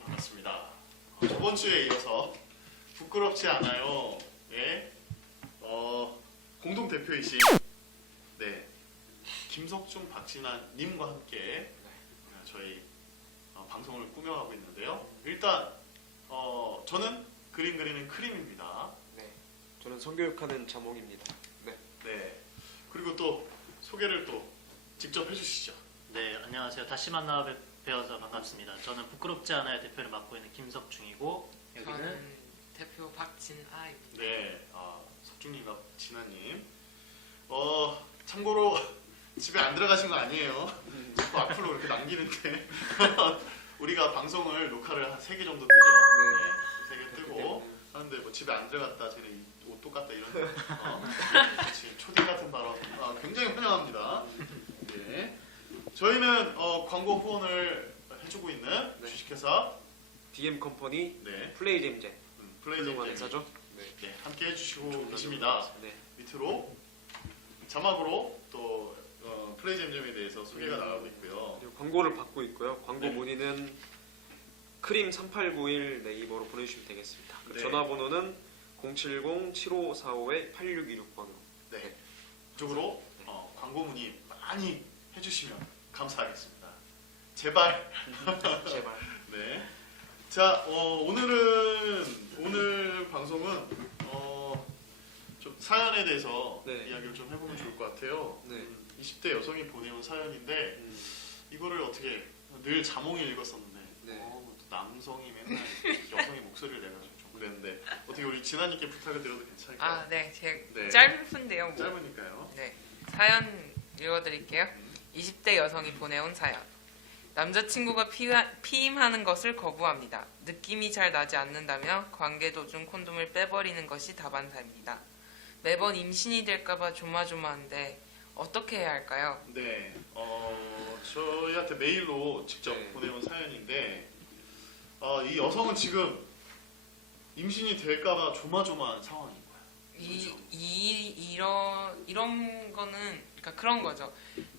반갑습니다. 저번 주에 이어서 부끄럽지 않아요. 예, 공동 대표이신 김석중 박진아님과 함께 저희 방송을 꾸며가고 있는데요. 일단 저는 그림 그리는 크림입니다. 네, 저는 성교육하는 자몽입니다. 네, 그리고 또 소개를 또 직접 해주시죠. 네, 안녕하세요. 다시 만나 뵈어서 반갑습니다. 저는 부끄럽지 않아요 대표를 맡고 있는 김석중이고 여기는 저는 대표 박진아입니다. 네, 석중님과 진아님. 참고로 집에 안 들어가신 거 아니에요. 자꾸 앞으로 이렇게 남기는데 우리가 방송을 녹화를 한 3개 정도 뜨죠. 네, 3개 뜨고 하는데 뭐 집에 안 들어갔다, 쟤네 옷 똑같다 이런 지금 초딩 같은 발언 굉장히 환영합니다. 네. 저희는 광고 후원을 해주고 있는 주식회사 DM 컴퍼니 네, 플레이잼제 플레이잼 훌륭한 회사죠. 네, 함께 해주시고 계십니다. 네. 밑으로 자막으로 또 플레이잼점에 대해서 소개가 나가고 있고요. 그리고 광고를 받고 있고요. 광고 네. 문의는 크림 3891 네이버로 보내주시면 되겠습니다. 그 네. 전화번호는 070-7545-8626번으로. 네, 이쪽으로 광고 문의 많이 해주시면 감사하겠습니다. 제발. 제발. 네. 자, 오늘 방송은 좀 사연에 대해서 네. 이야기를 좀 해보면 좋을 것 같아요. 네. 20대 여성이 보내온 사연인데 이거를 어떻게 늘 자몽이 읽었었는데 네. 또 남성이 맨날 여성의 목소리를 내가지고 좀 그랬는데 어떻게 우리 진아님께 부탁을 드려도 괜찮을까요? 아, 네, 제 네. 짧은데요. 뭐. 짧으니까요. 네, 사연 읽어드릴게요. 20대 여성이 보내온 사연. 남자친구가 피임하는 것을 거부합니다. 느낌이 잘 나지 않는다며 관계 도중 콘돔을 빼버리는 것이 다반사입니다. 매번 임신이 될까봐 조마조마한데 어떻게 해야 할까요? 네, 저희한테 메일로 직접 네. 보내온 사연인데 이 여성은 지금 임신이 될까봐 조마조마한 상황인 거예요. 이런 거는 그러니까 그런 거죠.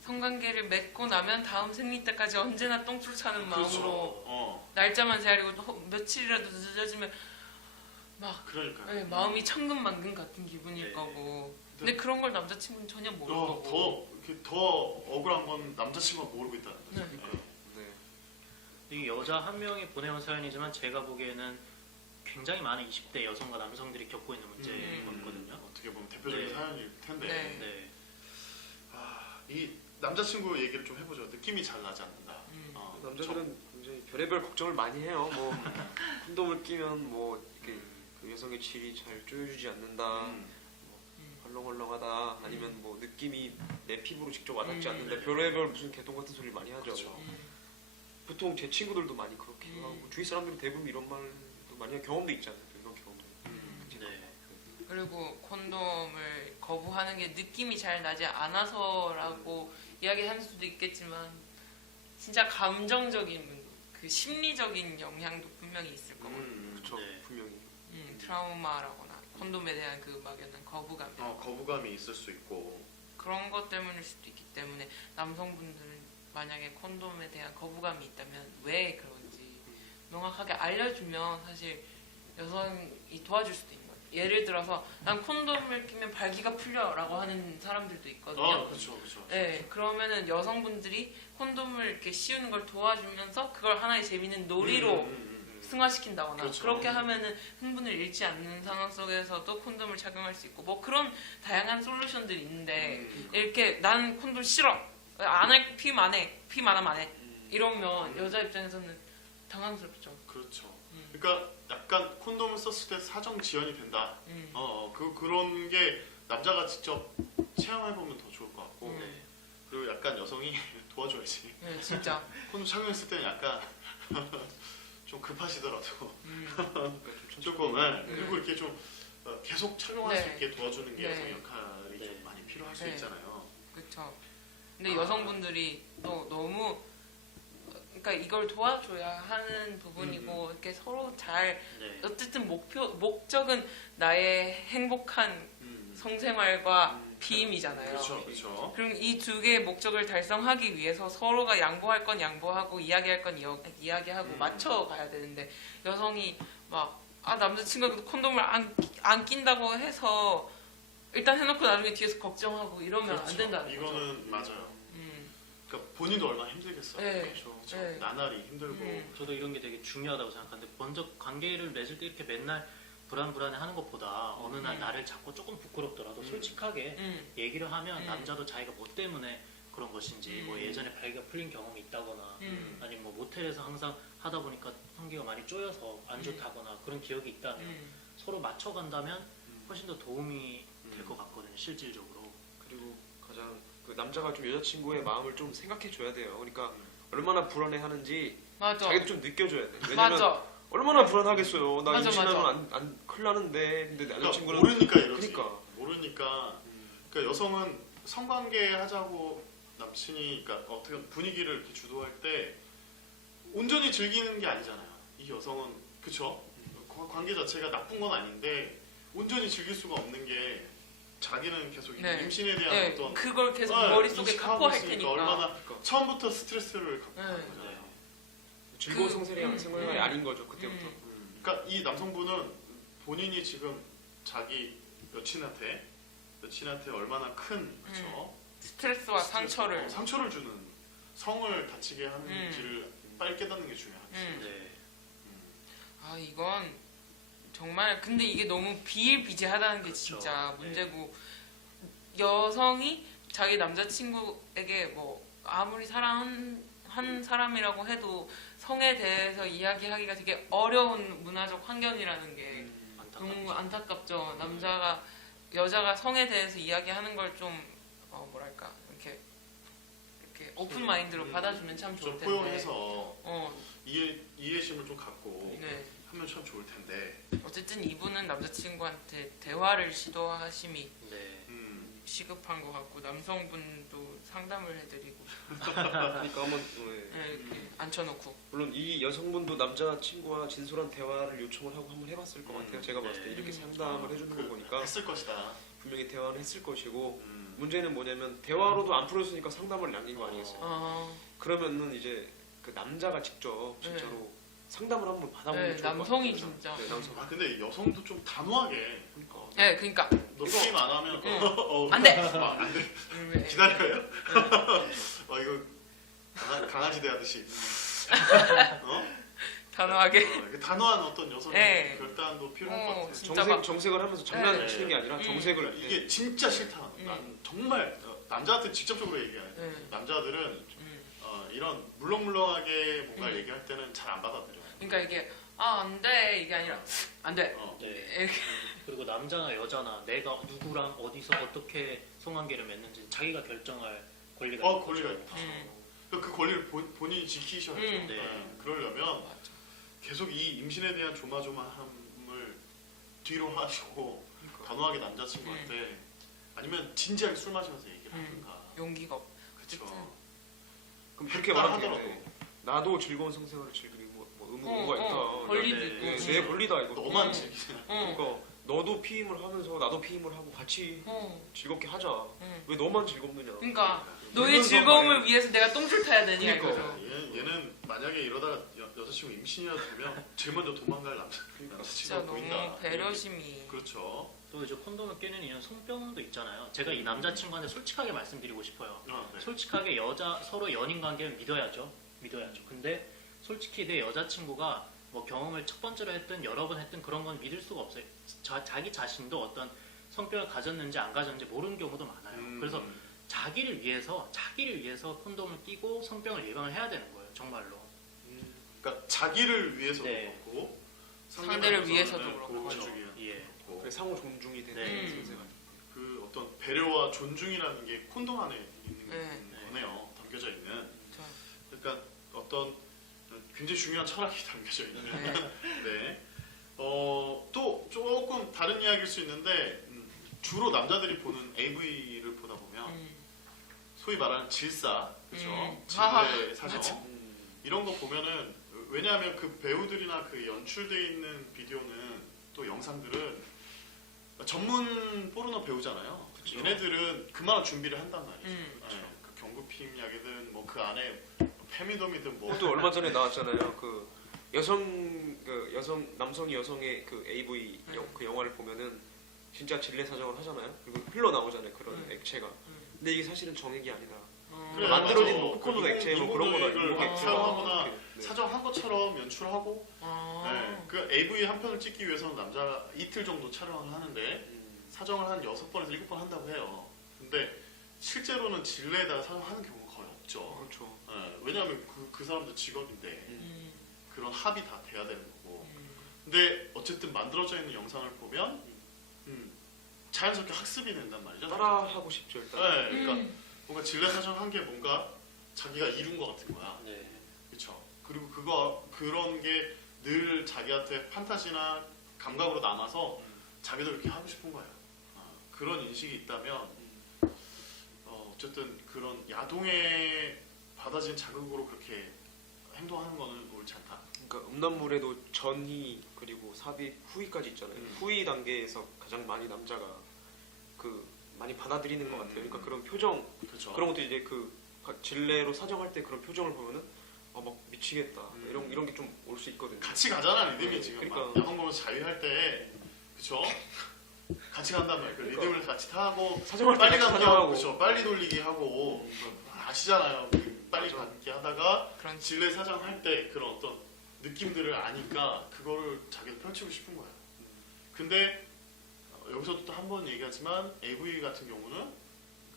성관계를 맺고 나면 다음 생리 때까지 언제나 똥줄 차는 마음으로 그렇죠. 날짜만 기다리고 며칠이라도 늦어지면 막 그러니까요. 네, 마음이 천근만근 같은 기분일 네. 거고. 근데 그런 걸 남자친구는 전혀 모를 거고. 더 억울한 건 남자친구가 모르고 있다는 거죠. 네. 네. 이 여자 한 명이 보내온 사연이지만 제가 보기에는 굉장히 많은 20대 여성과 남성들이 겪고 있는 문제인 거거든요. 어떻게 보면 대표적인 네. 사연일 텐데 네. 네, 이 남자친구 얘기를 좀 해보죠. 느낌이 잘 나지 않는다. 남자들은 굉장히 별의별 걱정을 많이 해요. 뭐 콘돔을 끼면 뭐 이렇게 그 여성의 질이 잘 조여주지 않는다. 헐렁헐렁하다. 아니면 뭐 느낌이 내 피부로 직접 와닿지 않는다. 네. 별의별 무슨 개똥 같은 소리를 많이 하죠. 그렇죠. 보통 제 친구들도 많이 그렇게 하고 주위 사람들은 대부분 이런 말도 많이 하고 경험도 있잖아요. 이런 경험도. 네. 그리고 콘돔을 거부하는 게 느낌이 잘 나지 않아서라고 이야기하는 수도 있겠지만 진짜 감정적인 그 심리적인 영향도 분명히 있을 거거든요. 그렇죠. 네. 분명히. 트라우마라거나 콘돔에 대한 그 막연한 거부감 거부감이 있을 수 있고. 그런 것 때문일 수도 있기 때문에 남성분들은 만약에 콘돔에 대한 거부감이 있다면 왜 그런지 명확하게 알려주면 사실 여성이 도와줄 수도 있는 거예요. 예를 들어서 난 콘돔을 끼면 발기가 풀려라고 하는 사람들도 있거든요. 그렇죠, 그렇죠. 네, 그러면은 여성분들이 콘돔을 이렇게 씌우는 걸 도와주면서 그걸 하나의 재밌는 놀이로 승화시킨다거나 그렇죠. 그렇게 하면은 흥분을 잃지 않는 상황 속에서도 콘돔을 착용할 수 있고 뭐 그런 다양한 솔루션들이 있는데 이렇게 나는 콘돔 싫어 안 해, 피임 안 해, 피임 안 하면 안 해 이러면 여자 입장에서는 당황스럽죠. 그렇죠. 그러니까 약간 콘돔을 썼을 때 사정 지연이 된다. 그런 게 남자가 직접 체험해 보면 더 좋을 것 같고. 네. 그리고 약간 여성이 도와줘야지. 네, 진짜. 콘돔 착용했을 때는 약간 좀 급하시더라도 그러니까 좀 조금 그리고 이렇게 좀 계속 착용할 수 네. 있게 도와주는 게 네. 여성 역할이 네. 좀 많이 필요할 수 네. 있잖아요. 그렇죠. 근데 여성분들이 또 너무 그러니까 이걸 도와줘야 하는 부분이고 이렇게 서로 잘 네. 어쨌든 목적은 나의 행복한 성생활과 피임이잖아요. 그렇죠, 그렇죠. 그럼 이 두 개의 목적을 달성하기 위해서 서로가 양보할 건 양보하고 이야기할 건 이야기하고 맞춰가야 되는데 여성이 막 남자친구가 콘돔을 안 낀다고 해서 일단 해놓고 나중에 뒤에서 걱정하고 이러면 안 된다는 거죠. 이거는 맞아요. 그러니까 본인도 얼마나 힘들겠어요. 네. 그렇죠. 네. 나날이 힘들고. 저도 이런 게 되게 중요하다고 생각하는데 먼저 관계를 맺을 때 이렇게 맨날 불안불안해하는 것보다 어느 날 나를 자꾸 조금 부끄럽더라도 솔직하게 얘기를 하면 남자도 자기가 뭐 때문에 그런 것인지 뭐 예전에 발기가 풀린 경험이 있다거나 아니면 뭐 모텔에서 항상 하다 보니까 성기가 많이 쪼여서 안 좋다거나 그런 기억이 있다면 서로 맞춰간다면 훨씬 더 도움이 될 것 같거든요, 실질적으로. 그리고 가장 그 남자가 좀 여자친구의 마음을 좀 생각해 줘야 돼요. 그러니까 얼마나 불안해하는지 맞아. 자기도 좀 느껴줘야 돼. 왜냐면 맞아. 얼마나 불안하겠어요. 나 맞아, 임신하면 안 큰일 나는데 근데 그러니까 여자친구는 모르니까 이러지. 그러니까. 모르니까. 그러니까 여성은 성관계 하자고 남친이 그러니까 어떻게 분위기를 이렇게 주도할 때 온전히 즐기는 게 아니잖아요. 이 여성은 그쵸? 관계 자체가 나쁜 건 아닌데 온전히 즐길 수가 없는 게 자기는 계속 네. 임신에 대한 네, 어떤 그걸 계속 머릿속에 인식하고 갖고 할 있으니까 테니까. 얼마나 처음부터 스트레스를 갖고 네. 하는 거잖아요. 즐거운 그- 성생활이 아닌 거죠 그때부터. 그러니까 이 남성분은 본인이 지금 자기 여친한테 얼마나 큰 그쵸? 스트레스와 상처를. 상처를 주는 성을 다치게 하는지를 빨리 깨닫는 게 중요하죠. 네. 이건 정말 근데 이게 너무 비일비재하다는 게 그렇죠. 진짜 네. 문제고 여성이 자기 남자친구에게 뭐 아무리 사랑한 사람이라고 해도 성에 대해서 이야기하기가 되게 어려운 문화적 환경이라는 게 너무 안타깝죠. 여자가 성에 대해서 이야기하는 걸 좀 뭐랄까 이렇게 오픈 마인드로 받아주면 참 좋을 좀 텐데. 포용해서 어, 이해심을 좀 갖고 네. 하면 참 좋을 텐데. 어쨌든 이분은 남자친구한테 대화를 시도하심이 네. 시급한 것 같고 남성분도 상담을 해드리고 그러니까 한번 이렇게 앉혀놓고 물론 이 여성분도 남자친구와 진솔한 대화를 요청을 하고 한번 해봤을 것 같아요. 제가 봤을 때 이렇게 상담을 해주는 거 보니까 했을 것이다. 분명히 대화를 했을 것이고 문제는 뭐냐면 대화로도 안 풀어줬으니까 상담을 남긴 거 아니겠어요? 그러면은 이제 그 남자가 직접 진짜로 상담을 한번 받아보는 게 좋을 것 같아요. 남성이 진짜 네, 남성. 근데 여성도 좀 단호하게 그러니까. 네 그러니까 너 게임 안 하면 안 돼! 안 돼. 기다려요. 이거 강아지 대하듯이. 단호하게 이게 단호한 어떤 여성의 네. 결단도 필요할 것 같아요. 진짜 막- 정색을 하면서 장난을 네. 치는 게 아니라 정색을 그러니까 이게 진짜 싫다. 난 정말 남자한테 직접적으로 얘기해요. 남자들은 이런 물렁물렁하게 뭔가 얘기할 때는 잘 안 받아들여. 그러니까 이게 안 돼 이게 아니라 안 돼. 네. 이렇게. 그리고 남자나 여자나 내가 누구랑 어디서 어떻게 성관계를 맺는지 자기가 결정할 권리가 있는 권리가 거죠. 있다. 그 권리를 본인이 지키셔야죠. 네. 그러려면 맞아. 계속 이 임신에 대한 조마조마함을 뒤로 하시고 단호하게 남자친구한테 아니면 진지하게 술 마시면서 얘기를 하든가. 용기가 없. 그렇죠. 그럼 그렇게 했다 말하면 하더라도. 돼. 나도 즐거운 성생활을 즐기고 뭐 의무가 있다. 권리도 네. 있고. 네, 내 권리다 이거. 너만 즐기잖아. 그러니까 너도 피임을 하면서 나도 피임을 하고 같이 즐겁게 하자. 왜 너만 즐겁느냐? 그러니까 이런 너의 거 즐거움을 말이야. 위해서 내가 똥줄 타야 되냐 그러니까. 이거죠. 얘는 만약에 이러다가 여자친구 임신이라도 되면 제일 먼저 도망갈 진짜 남자친구가 너무 보인다. 배려심이. 그렇죠. 또 이제 콘돔을 끼는 이유는 성병도 있잖아요. 제가 이 남자친구한테 솔직하게 말씀드리고 싶어요. 네. 솔직하게 서로 연인 관계를 믿어야죠. 근데 솔직히 내 여자친구가 뭐 경험을 첫 번째로 했든 여러 번 했든 그런 건 믿을 수가 없어요. 자기 자신도 어떤 성병을 가졌는지 안 가졌는지 모르는 경우도 많아요. 그래서 자기를 위해서 콘돔을 끼고 성병을 예방을 해야 되는 거예요. 정말로. 그러니까 자기를 위해서도 네. 그렇고 상대를 위해서도 그렇고. 예. 그게 상호 존중이 되는 네. 성생활. 그 어떤 배려와 존중이라는 게 콘돔 안에 있는 네. 거네요. 담겨져 있는. 저- 그러니까 어떤 굉장히 중요한 철학이 담겨져 있는. 네. 네. 또 조금 다른 이야기일 수 있는데 주로 남자들이 보는 AV를 보다 보면 소위 말하는 질사, 그렇죠? 지구의 사정 이런 거 보면은 왜냐하면 그 배우들이나 그 연출돼 있는 비디오는 또 영상들은 전문 포르노 배우잖아요. 그쵸. 얘네들은 그만한 준비를 한단 말이죠. 음. 네, 그 경구피임 약이든 뭐 그 안에 페미돔이든 뭐 또 얼마 전에 나왔잖아요. 그 남성이 여성의 그 AV 그 영화를 보면은 진짜 질내 사정을 하잖아요. 그리고 흘러 나오잖아요. 그런 액체가. 근데 이게 사실은 정액이 아니라 그래, 만들어진 맞아. 뭐 코코넛 그 액체 뭐 그런 거나 인공액을 인공 액체 사용하거나 사정한 것처럼 연출하고 아. 네, 그 AV 한 편을 찍기 위해서는 남자가 이틀 정도 촬영을 하는데 사정을 한 6번에서 7번 한다고 해요. 근데 실제로는 질내에다가 사정하는 경우가 거의 없죠. 그렇죠. 네, 왜냐하면 그 사람들 직업인데 음. 그런 합이 다 돼야 되는 거고. 근데 어쨌든 만들어져 있는 영상을 보면 자연스럽게 학습이 된단 말이죠. 따라하고 싶죠 일단. 네, 그러니까 뭔가 질내 사정한 게 뭔가 자기가 이룬 것 같은 거야. 네. 그렇죠. 그리고 그런 게 늘 자기한테 판타지나 감각으로 남아서 자기도 이렇게 하고 싶은 거예요. 그런 인식이 있다면 어쨌든 그런 야동에 받아진 자극으로 그렇게 행동하는 거는 옳지 않다. 그러니까 음란물에도 전이 그리고 삽입, 후위까지 있잖아요. 후위 단계에서 가장 많이 남자가 그 많이 받아들이는 것 같아요. 그러니까 그런 표정 그렇죠. 그런 것도 이제 그 질내로 사정할 때 그런 표정을 보면은 막 미치겠다 이런 게 좀 올 수 있거든요. 같이 가잖아 리듬이 네, 지금 그러니까. 막 야동 보면서 자유할 때 그렇죠. 같이 간단 말이에요. 그 그러니까. 리듬을 같이 타고 사정할 때 빨리 같이 감기 사정하고. 하고 그렇죠. 빨리 돌리기 하고 아시잖아요. 빨리 맞아. 감기 하다가 그런 질내 사정할 때 그런 어떤 느낌들을 아니까 그거를 자기가 펼치고 싶은 거예요. 근데 여기서도 또 한 번 얘기하지만 AV 같은 경우는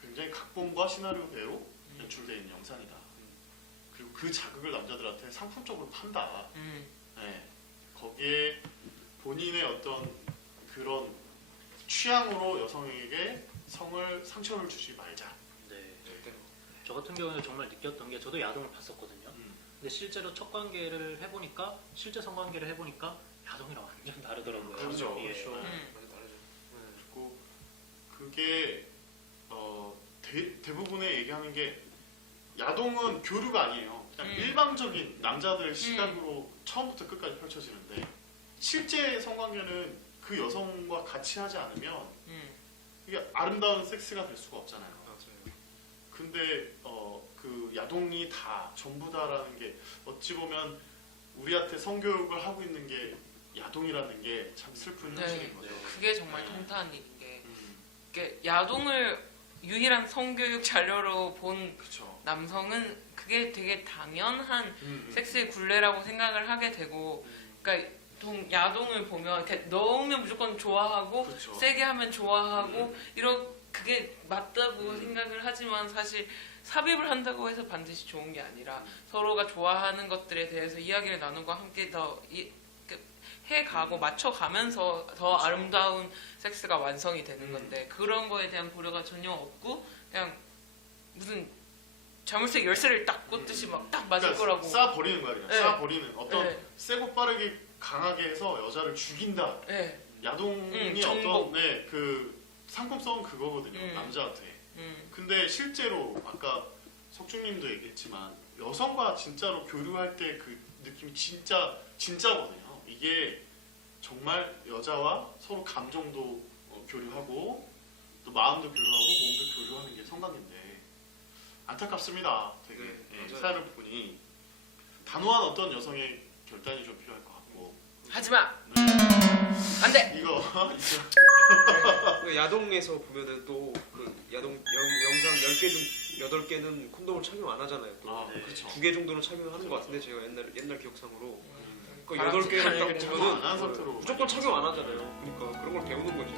굉장히 각본과 시나리오대로 연출되어 있는 영상이다. 그리고 그 자극을 남자들한테 상품적으로 판다. 네. 거기에 본인의 어떤 그런 취향으로 여성에게 성을 상처를 주지 말자. 네. 저 같은 경우는 정말 느꼈던 게 저도 야동을 봤었거든요. 근데 실제로 첫 관계를 해보니까 실제 성관계를 해보니까 야동이랑 완전 다르더라고요. 그렇죠. 예. 그렇죠. 많이 다르죠. 그리고 그게 대부분의 얘기하는 게 야동은 교류가 아니에요. 그냥 일방적인 남자들의 시각으로 처음부터 끝까지 펼쳐지는데 실제 성관계는 그 여성과 같이 하지 않으면 이게 아름다운 섹스가 될 수가 없잖아요. 맞아요. 근데 그 야동이 다 전부다라는 게 어찌 보면 우리한테 성교육을 하고 있는 게 야동이라는 게 참 슬픈 현실인 거죠. 그게 정말 통탄한 일인 게 이게 야동을 유일한 성교육 자료로 본 그렇죠. 남성은 그게 되게 당연한 섹스의 굴레라고 생각을 하게 되고 그러니까 야동을 보면 이렇게 넣으면 무조건 좋아하고 그렇죠. 세게 하면 좋아하고 그게 맞다고 생각을 하지만 사실 삽입을 한다고 해서 반드시 좋은 게 아니라 서로가 좋아하는 것들에 대해서 이야기를 나누고 함께 더 해가고 맞춰가면서 더 그렇죠. 아름다운 섹스가 완성이 되는 건데 그런 거에 대한 고려가 전혀 없고 그냥 무슨 자물쇠 열쇠를 딱 꽂듯이 막 딱 맞을 거라고 쌓아 버리는 거야 그냥. 네. 쌓아 버리는 어떤 네. 세고 빠르게 강하게 해서 여자를 죽인다. 네. 야동이 정복. 어떤 그 상품성은 그거거든요. 남자한테. 근데 실제로 아까 석중님도 얘기했지만 여성과 진짜로 교류할 때 그 느낌이 진짜거든요. 이게 정말 여자와 서로 감정도 교류하고 또 마음도 교류하고 몸도 교류하는 게 성관계인데 안타깝습니다. 되게 맞아요. 사연을 보니 단호한 어떤 여성의 결단이 좀 필요할 것 같고 하지마 안돼 이거 그 야동에서 보면은 또 그 야동 영상 10개 중 8개는 콘돔을 착용 안 하잖아요. 또. 네. 그렇죠. 2개 정도는 착용하는 것 같은데 제가 옛날 기억상으로 그 바람직한 8개를 딱 착용 안 한 보면은 상태로 무조건 착용 안 하잖아요. 그러니까 그런 걸 배우는 거지.